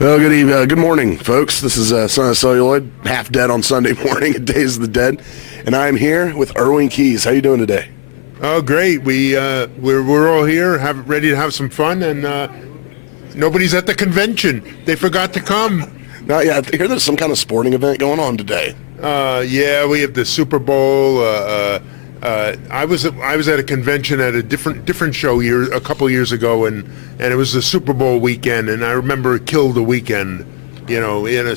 Well, good morning, folks. This is Son of Celluloid, half dead on Sunday morning at Days of the Dead, and I'm here with Irwin Keyes. How you doing today? Oh, great. We're all here, ready to have some fun, and nobody's at the convention. They forgot to come. Now, yeah, I hear there's some kind of sporting event going on today. Yeah, we have the Super Bowl. I was at a convention at a different show a couple years ago, and it was the Super Bowl weekend, and I remember it killed the weekend.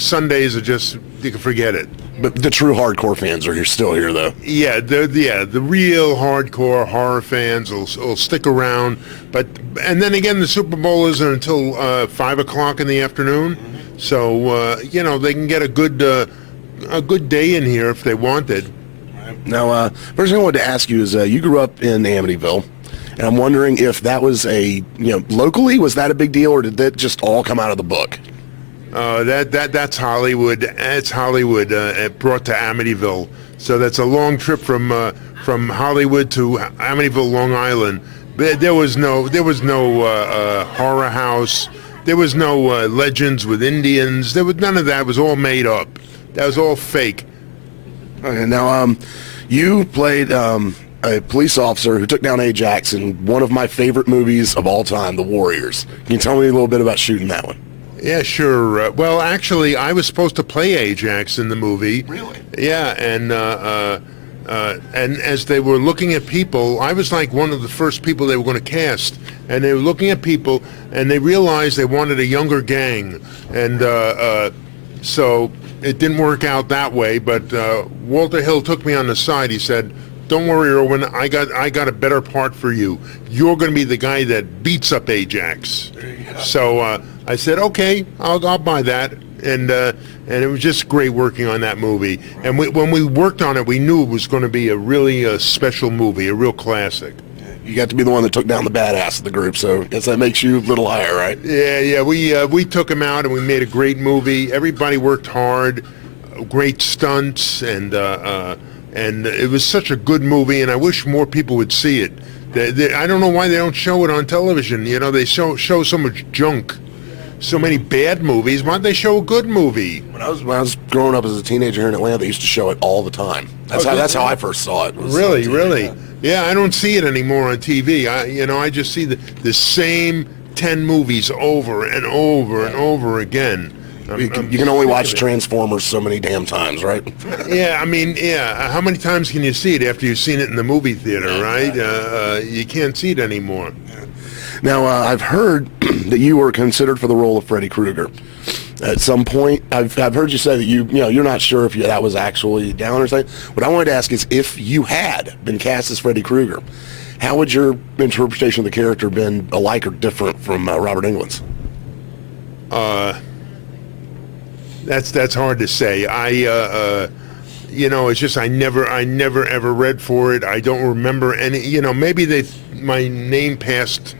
Sundays are just, you can forget it. But the true hardcore fans are still here, though. Yeah, the real hardcore horror fans will stick around. And then again, the Super Bowl isn't until 5 o'clock in the afternoon, so they can get a good day in here if they wanted. Now, first thing I wanted to ask you is you grew up in Amityville, and I'm wondering if that was locally, was that a big deal, or did that just all come out of the book? That's Hollywood. It's Hollywood brought to Amityville. So that's a long trip from Hollywood to Amityville, Long Island. There was no horror house. There was no legends with Indians. There was none of that. It was all made up. That was all fake. Okay, now you played a police officer who took down Ajax in one of my favorite movies of all time, The Warriors. Can you tell me a little bit about shooting that one? Yeah, sure. Well, actually, I was supposed to play Ajax in the movie. Really? Yeah, and as they were looking at people, I was like one of the first people they were going to cast. And they were looking at people, and they realized they wanted a younger gang. And so it didn't work out that way. But Walter Hill took me on the side. He said, "Don't worry, Irwin. I got a better part for you. You're going to be the guy that beats up Ajax." So I said, "Okay, I'll buy that." And it was just great working on that movie. And when we worked on it, we knew it was going to be a really special movie, a real classic. You got to be the one that took down the badass of the group, so I guess that makes you a little higher, right? Yeah. We took him out, and we made a great movie. Everybody worked hard, great stunts, and it was such a good movie. And I wish more people would see it. I don't know why they don't show it on television. They show so much junk. So many bad movies. Why don't they show a good movie? When I was growing up as a teenager here in Atlanta, they used to show it all the time. That's how I first saw it. Really? Yeah, I don't see it anymore on TV. I just see the same 10 movies over and over and over again. You can only watch Transformers so many damn times, right? Yeah. How many times can you see it after you've seen it in the movie theater, right? You can't see it anymore. Now, I've heard that you were considered for the role of Freddy Krueger. At some point, I've heard you say that you're not sure if that was actually down or something. What I wanted to ask is, if you had been cast as Freddy Krueger, how would your interpretation of the character been alike or different from Robert Englund's? That's hard to say. It's just I never ever read for it. I don't remember any. Maybe my name passed.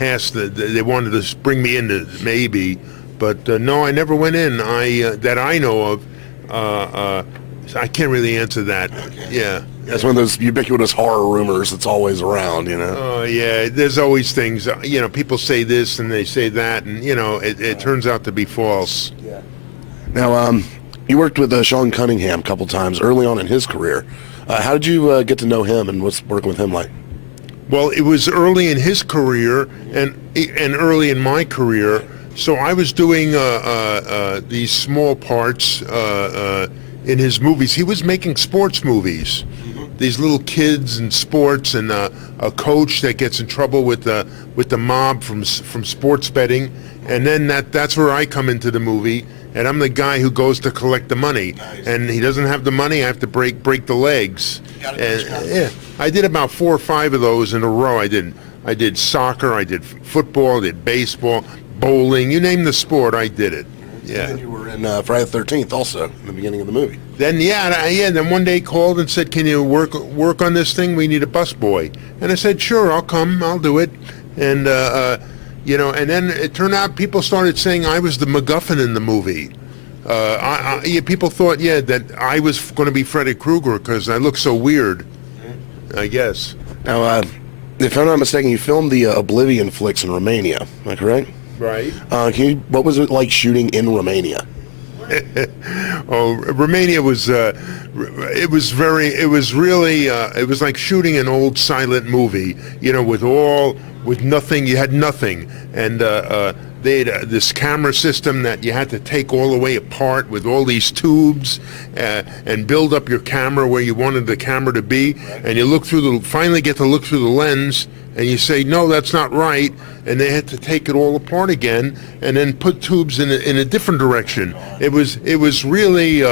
They wanted to bring me in, maybe, but no, I never went in. That I know of. So I can't really answer that. Okay. Yeah. That's one of those ubiquitous horror rumors that's always around, Oh, yeah. There's always things. People say this and they say that, and it turns out to be false. Yeah. Now, you worked with Sean Cunningham a couple times early on in his career. How did you get to know him, and what's working with him like? Well, it was early in his career and early in my career. So I was doing these small parts in his movies. He was making sports movies. These little kids and sports, and a coach that gets in trouble with the mob from sports betting, and then that's where I come into the movie, and I'm the guy who goes to collect the money. Nice. And he doesn't have the money. I have to break the legs. Yeah, I did about 4 or 5 of those in a row. I did soccer, I did football, I did baseball, bowling. You name the sport, I did it. Yeah. And then you were in Friday the 13th also in the beginning of the movie. Then then one day he called and said, "Can you work on this thing? We need a busboy." And I said, "Sure, I'll come. I'll do it." And and then it turned out people started saying I was the MacGuffin in the movie. People thought, that I was going to be Freddy Krueger because I look so weird, I guess. Now, if I'm not mistaken, you filmed the Oblivion flicks in Romania. Am I correct? Right. What was it like shooting in Romania? Oh, Romania was it was really it was like shooting an old silent movie, with nothing. You had nothing, and they had this camera system that you had to take all the way apart with all these tubes and build up your camera where you wanted the camera to be, and you finally get to look through the lens, and you say, no, that's not right, and they had to take it all apart again and then put tubes in a different direction. It was really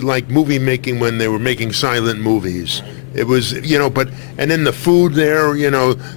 like movie making when they were making silent movies. It was, and then the food there,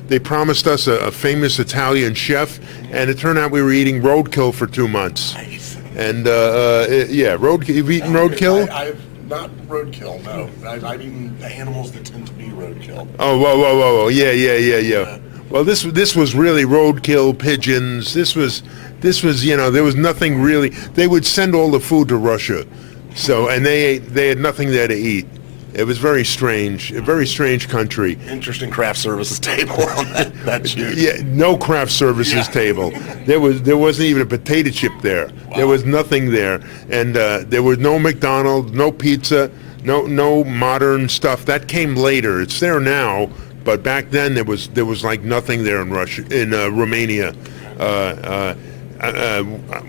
they promised us a famous Italian chef, and it turned out we were eating roadkill for 2 months. Nice. And roadkill. You've eaten roadkill? I've not roadkill, no. I've eaten the animals that tend to be roadkill. Oh, whoa. Yeah. Well, this was really roadkill, pigeons. This was, there was nothing really. They would send all the food to Russia. So, and they had nothing there to eat. It was very strange, a very strange country. Interesting craft services table on that shoot. Yeah, no craft services table. There wasn't even a potato chip there. Wow. There was nothing there, and there was no McDonald's, no pizza, no modern stuff. That came later. It's there now, but back then there was like nothing there in Romania.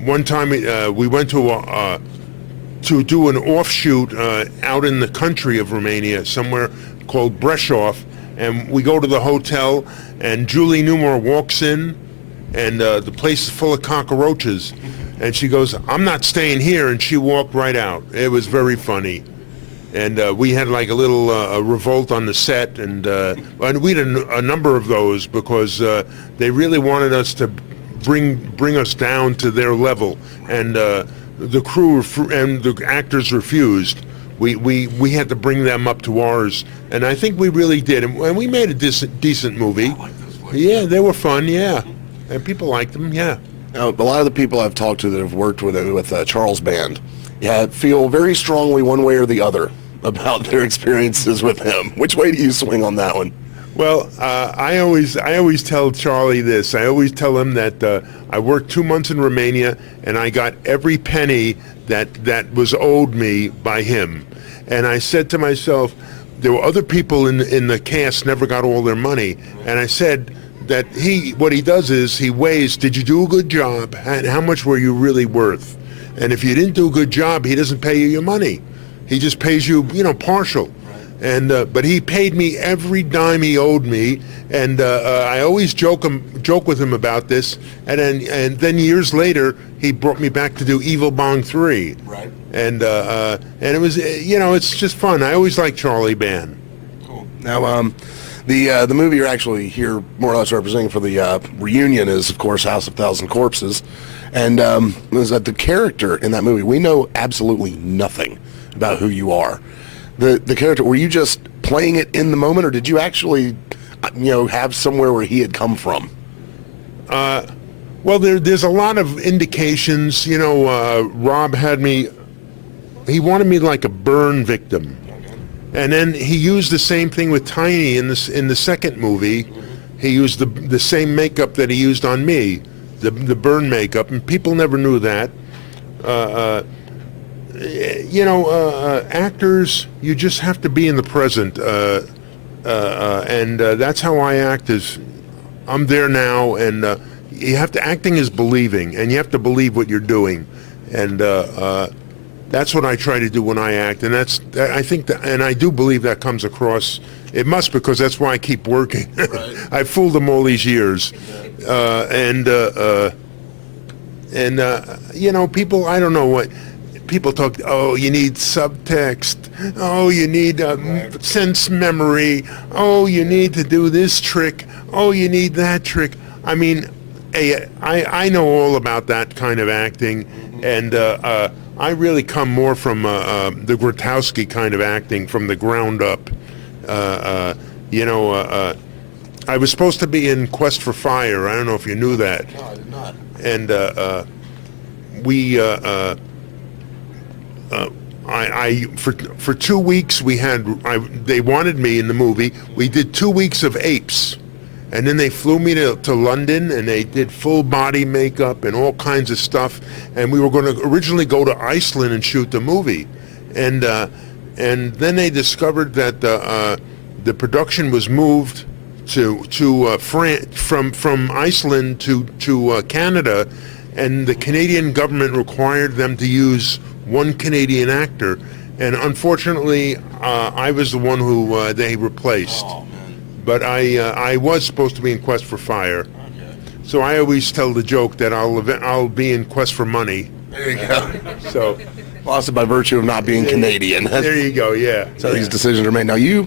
One time we went to do an offshoot out in the country of Romania, somewhere called Brezhov, and we go to the hotel, and Julie Newmar walks in, and the place is full of cockroaches, and she goes, "I'm not staying here," and she walked right out. It was very funny, and we had like a little a revolt on the set, and we had a number of those because they really wanted us to bring us down to their level, and the crew and the actors refused. We had to bring them up to ours, and I think we really did, and we made a decent movie. Yeah, they were fun. Yeah, and people liked them. Yeah. Now, a lot of the people I've talked to that have worked with Charles Band, feel very strongly one way or the other about their experiences with him. Which way do you swing on that one? Well, I always tell Charlie this. I always tell him that I worked 2 months in Romania, and I got every penny that was owed me by him. And I said to myself, there were other people in the cast never got all their money. And I said that what he does is he weighs, did you do a good job, and how much were you really worth? And if you didn't do a good job, he doesn't pay you your money. He just pays you, partial. And but he paid me every dime he owed me, and I always joke with him about this. And then years later, he brought me back to do Evil Bong 3. Right. And it was it's just fun. I always liked Charlie Band. Cool. Now the movie you're actually here more or less representing for the reunion is of course House of Thousand Corpses, and is that the character in that movie? We know absolutely nothing about who you are. The character, were you just playing it in the moment, or did you actually, have somewhere where he had come from? Well, there's a lot of indications. Rob had me. He wanted me like a burn victim, and then he used the same thing with Tiny in the second movie. He used the same makeup that he used on me, the burn makeup, and people never knew that. Actors, you just have to be in the present, and that's how I act. Is I'm there now, and acting is believing, and you have to believe what you're doing, and that's what I try to do when I act, and and I do believe that comes across. It must, because that's why I keep working. Right. I've fooled them all these years, people. I don't know what. People talk, oh, you need subtext. Oh, you need sense memory. Oh, you need to do this trick. Oh, you need that trick. I mean, I know all about that kind of acting, and I really come more from the Grotowski kind of acting, from the ground up. I was supposed to be in Quest for Fire. I don't know if you knew that. No, I did not. And for 2 weeks they wanted me in the movie. We did 2 weeks of apes, And then they flew me to London, and they did full body makeup and all kinds of stuff. And we were going to originally go to Iceland and shoot the movie. And then they discovered that the production was moved to France, from Iceland to Canada, and the Canadian government required them to use one Canadian actor. And unfortunately, I was the one who they replaced. Oh, man. But I was supposed to be in Quest for Fire. Okay. So I always tell the joke that I'll be in Quest for Money. There you go. So Lost it by virtue of not being Canadian. there you go. Yeah. So these decisions are made. Now you,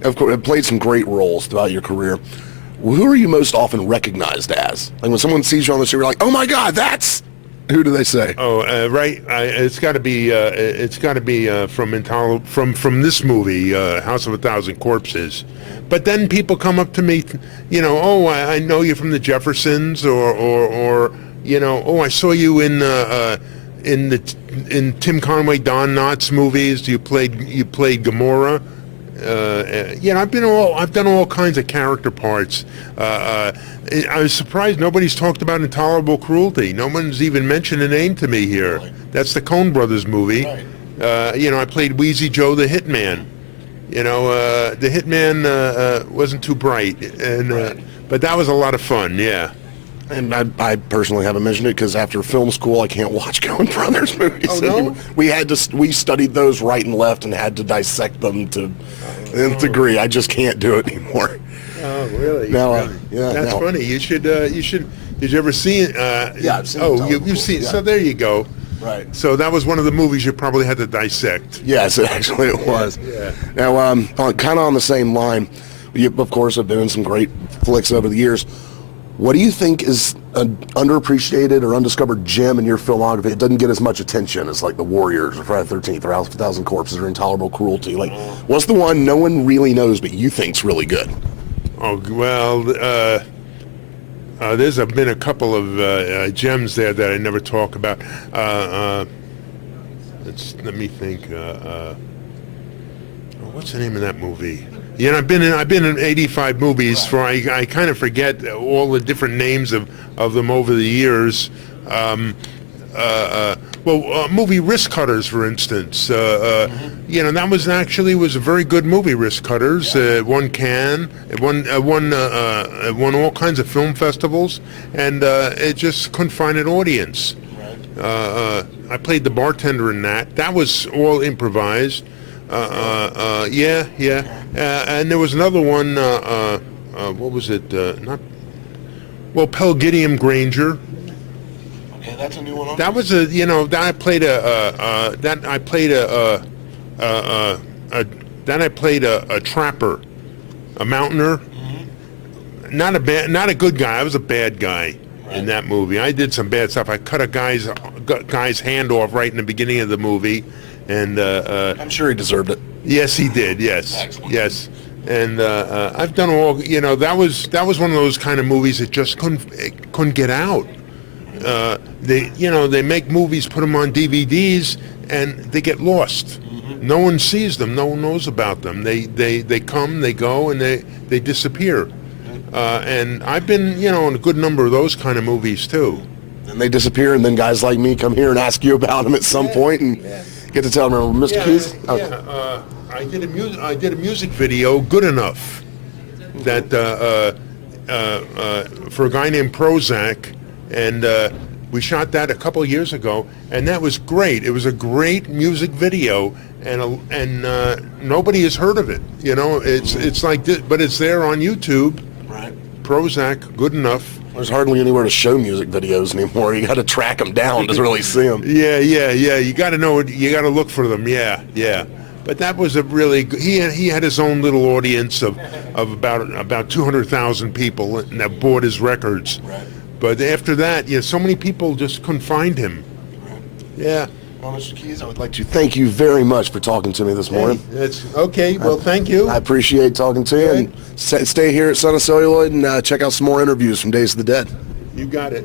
of course, have played some great roles throughout your career. Who are you most often recognized as? Like when someone sees you on the street, you're like, "Oh my God, that's." Who do they say? Oh, right. It's got to be. From this movie, House of a Thousand Corpses. But then people come up to me, you know, "Oh, I know you from the Jeffersons," or you know, "Oh, I saw you in Tim Conway, Don Knotts movies. You played Gamora." You know, I've done all kinds of character parts. I was surprised nobody's talked about Intolerable Cruelty. No one's even mentioned a name to me here. Right. That's the Coen Brothers movie. Right. You know, I played Wheezy Joe the Hitman. You know, the Hitman wasn't too bright, and Right. but that was a lot of fun. Yeah. And I personally haven't mentioned it because after film school, I can't watch Coen Brothers movies Oh, no? anymore. We studied those right and left and had to dissect them to the nth degree. I just can't do it anymore. Oh, really? Now, That's now- funny. You should. Did you ever see it? Yeah, I've seen Oh, Intolerable you've seen. Cruelty, So yeah. there you go. Right. So that was one of the movies you probably had to dissect. Yes, actually it was. Yeah. Now, kind of on the same line, you, of course, have been in some great flicks over the years. What do you think is an underappreciated or undiscovered gem in your filmography? It doesn't get as much attention as like The Warriors or Friday the 13th or House of a Thousand Corpses or Intolerable Cruelty. Like, what's the one no one really knows but you think's really good? Oh well, there's been a couple of gems there that I never talk about. Let me think. What's the name of that movie? You know, I've been in 85 movies, for I kind of forget all the different names of them over the years. Movie Risk Cutters, for instance. You know, that was a very good movie. Risk Cutters. It won Cannes. It won all kinds of film festivals, and it just couldn't find an audience. I played the bartender in that. That was all improvised. And there was another one. What was it? Pell Gideon Granger. Okay, that's a new one. That was a, you know, that I played a trapper, a mountaineer. Mm-hmm. Not a good guy. I was a bad guy in that movie. I did some bad stuff. I cut a guy's hand off right in the beginning of the movie, and I'm sure he deserved it. yes, he did. Yes, Excellent. yes. And I've done all. You know, that was one of those kind of movies that just couldn't get out. They make movies, put them on DVDs, and they get lost. Mm-hmm. No one sees them. No one knows about them. They come, they go, and they disappear. And I've been, you know, in a good number of those kind of movies too. And they disappear, and then guys like me come here and ask you about them at some point, and get to tell them, Mr. Keyes? Yeah. I did a music video, Good Enough, that for a guy named Prozac, and we shot that a couple of years ago, and that was great. It was a great music video, and nobody has heard of it. You know, it's like this, but it's there on YouTube. Right. Prozac, Good Enough. There's hardly anywhere to show music videos anymore. You got to track them down to really see them. Yeah. You got to know it. You got to look for them. Yeah. But that was a really good, he had his own little audience of about 200,000 people that bought his records. Right. But after that, so many people just couldn't find him. Right. Yeah. Well, Mr. Keyes, I would like to thank you very much for talking to me this morning. That's okay. Well, thank you. I appreciate talking to you. Okay. And stay here at Son of Celluloid and check out some more interviews from Days of the Dead. You got it.